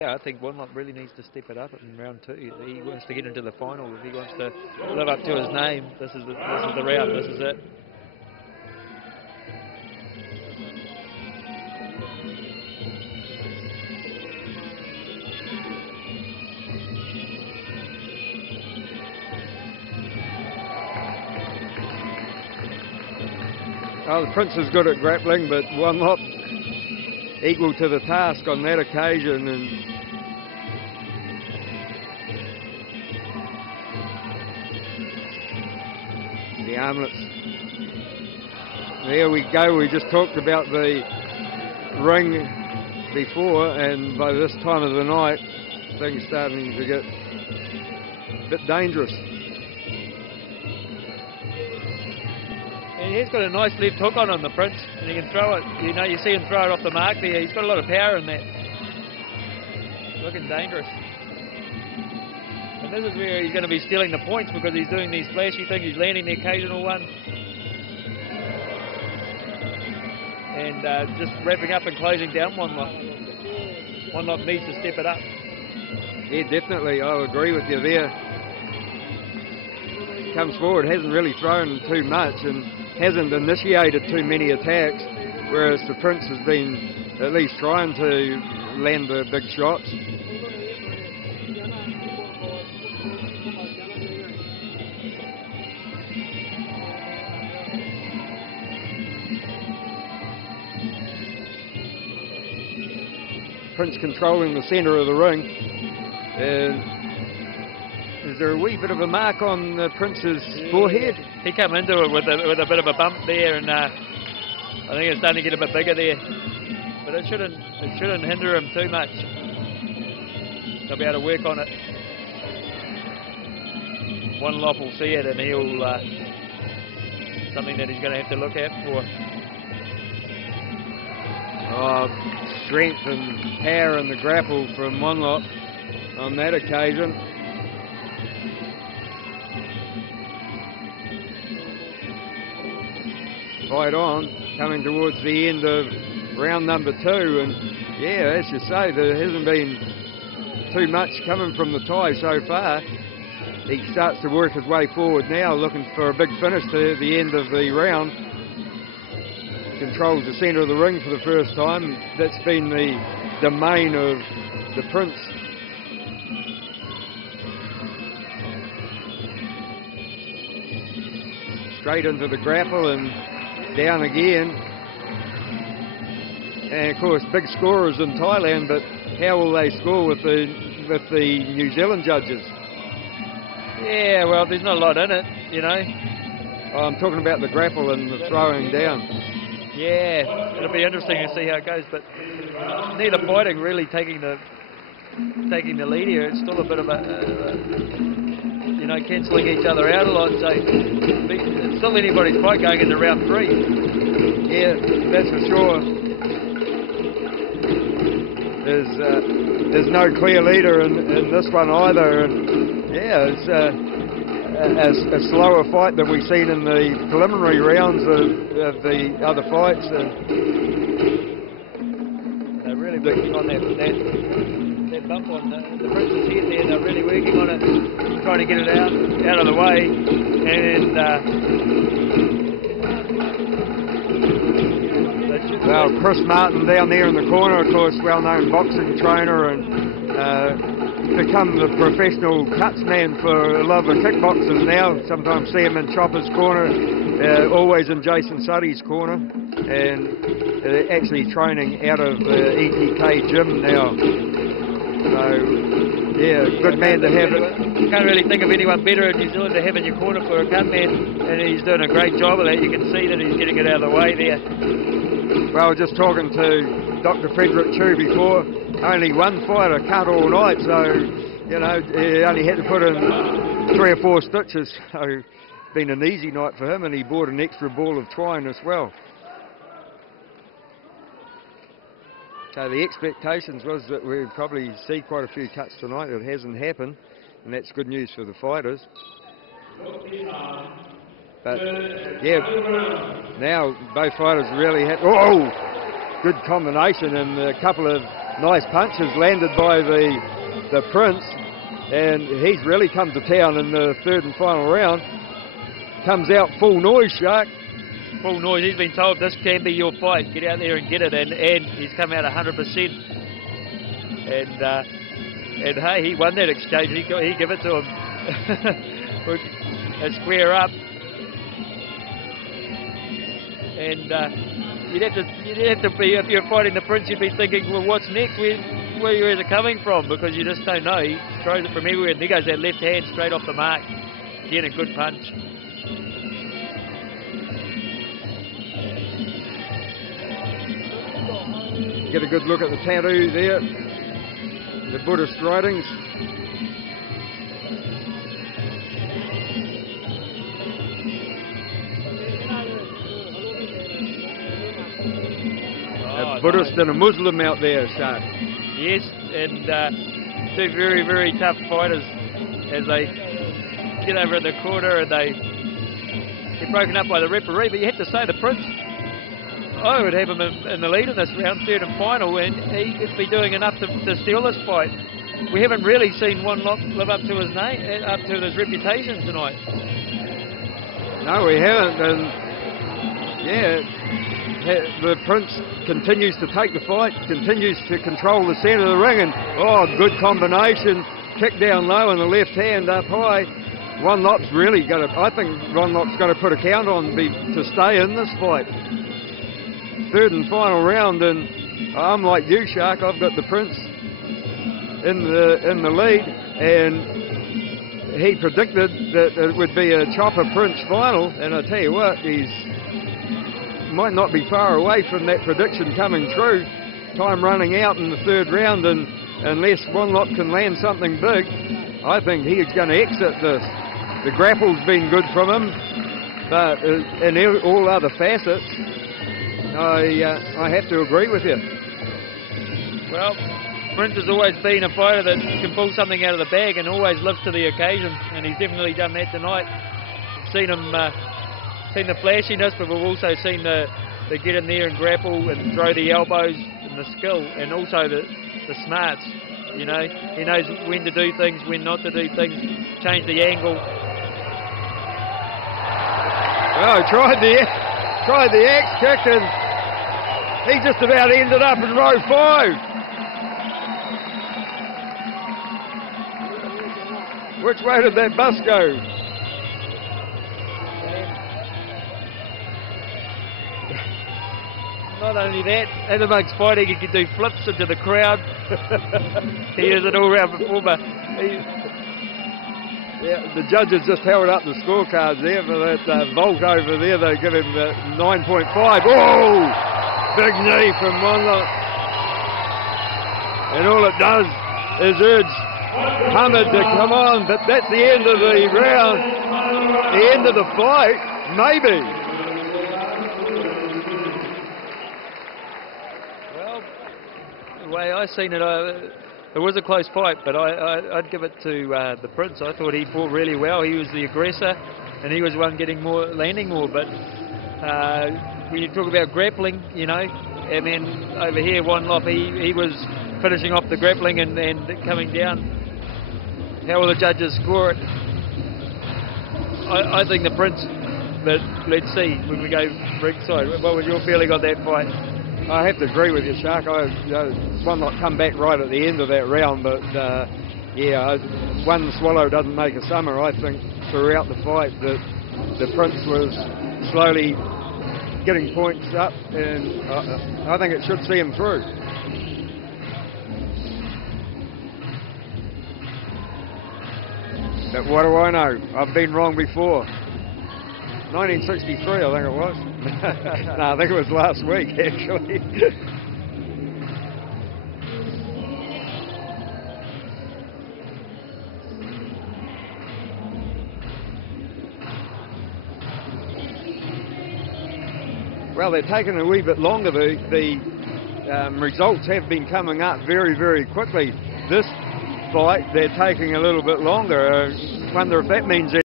Yeah, I think wanlop really needs to step it up in round 2. He wants to get into the final. If he wants to live up to his name, this is the round. This is it. Oh, the Prince is good at grappling, but wanlop equal to the task on that occasion. And the armlets. There we go. We just talked about the ring before, and by this time of the night, things starting to get a bit dangerous. And he's got a nice left hook on him, the Prince, and he can throw it. You know, you see him throw it off the mark there. He's got a lot of power in that. Looking dangerous. And this is where he's going to be stealing the points, because he's doing these flashy things. He's landing the occasional one. And just wrapping up and closing down wanlop. Wanlop needs to step it up. Yeah, definitely. I agree with you there. Comes forward, hasn't really thrown too much and hasn't initiated too many attacks, whereas the Prince has been at least trying to land the big shots. Prince controlling the centre of the ring. And is there a wee bit of a mark on the Prince's forehead? He came into it with a bit of a bump there, and I think it's starting to get a bit bigger there. But it shouldn't hinder him too much. They'll be able to work on it. Wanlop will see it, and he'll something that he's going to have to look out for. Oh, strength and power in the grapple from wanlop on that occasion. Fight on, coming towards the end of round number 2, and yeah, as you say, there hasn't been too much coming from the tie so far. He starts to work his way forward now, looking for a big finish to the end of the round. Controls the centre of the ring for the first time. That's been the domain of the Prince. Straight into the grapple and down again. And of course, big scorers in Thailand, but how will they score with the New Zealand judges? Yeah, well, there's not a lot in it, you know. Oh, I'm talking about the grapple and the throwing down. Yeah, it'll be interesting to see how it goes, but neither fighting really taking the lead here. It's still a bit of a you know, cancelling each other out a lot, so it's still anybody's fight going into round 3. Yeah, that's for sure. There's no clear leader in this one either, and yeah, it's a slower fight than we've seen in the preliminary rounds of the other fights. And they're really working on that bump on the Prince's head there. They're really working on it, trying to get it out of the way. And well, Chris Martin down there in the corner, of course, well-known boxing trainer, and become the professional cuts man for a lot of the kickboxers now. Sometimes see him in Chopper's corner, always in Jason Suddy's corner, and actually training out of the ETK gym now. So, yeah, good man to have it. Can't really think of anyone better in New Zealand to have in your corner for a cut man, and he's doing a great job of that. You can see that he's getting it out of the way there. Well, just talking to Dr. Frederick Chu before, only one fighter cut all night, so, you know, he only had to put in 3 or 4 stitches, so it's been an easy night for him, and he bought an extra ball of twine as well. So the expectations was that we'd probably see quite a few cuts tonight. It hasn't happened, and that's good news for the fighters. But yeah, now both fighters really have. Oh, good combination, and a couple of nice punches landed by the Prince, and he's really come to town in the third and final round. Comes out full noise, Shark. Full noise. He's been told this can be your fight. Get out there and get it, and he's come out 100%. And hey, he won that exchange. He gave it to him. A square up. And you'd have to be, if you're fighting the Prince, you'd be thinking, well, what's next? Where is it coming from? Because you just don't know. He throws it from everywhere, and there goes that left hand straight off the mark. Again, a good punch. Get a good look at the tattoo there, the Buddhist writings. A Buddhist and a Muslim out there, Shark. Yes, and two very, very tough fighters as they get over in the corner, and they're broken up by the referee. But you have to say the Prince, I would have him in the lead in this round, third and final, and he could be doing enough to steal this fight. We haven't really seen wanlop live up to his name, up to his reputation tonight. No, we haven't, and yeah, the Prince continues to take the fight, continues to control the centre of the ring, and good combination, kick down low and the left hand up high. Wanlop's really got to, I think Wanlop's got to put a count on to stay in this fight. Third and final round, and I'm like you, Shark. I've got the Prince in the lead, and he predicted that it would be a chopper Prince final, and I tell you what, he's might not be far away from that prediction coming true. Time running out in the third round, and unless Wanlop can land something big, I think he is going to exit this. The grapple's been good from him, but in all other facets, I have to agree with you. Well, Prince has always been a fighter that can pull something out of the bag and always lives to the occasion, and he's definitely done that tonight. We've seen the flashiness, but we've also seen the get in there and grapple and throw the elbows and the skill, and also the smarts. You know, he knows when to do things, when not to do things, change the angle. Oh, tried the axe kick, and he just about ended up in row 5. Which way did that bus go? Not only that, and amongst fighting, he can do flips into the crowd. He is an all-round performer. Yeah, the judges just held up the scorecards there for that vault over there. They give him 9.5. Oh! Big knee from Wanlop. And all it does is urge Hamid to come on, but that's the end of the round. The end of the fight, maybe. Well, the way I seen it, it was a close fight, but I'd give it to the Prince. I thought he fought really well. He was the aggressor, and he was one getting more, landing more. But when you talk about grappling, you know, and then over here, Wanlop, he was finishing off the grappling and coming down. How will the judges score it? I think the Prince, but let's see when we go ringside. What was your feeling on that fight? I have to agree with you, Shark. Wanlop come back right at the end of that round, but yeah, one swallow doesn't make a summer. I think throughout the fight that the Prince was slowly getting points up, and I think it should see him through. But what do I know? I've been wrong before. 1963, I think it was. No, I think it was last week, actually. Well, they're taking a wee bit longer. The results have been coming up very, very quickly. This fight, they're taking a little bit longer. I wonder if that means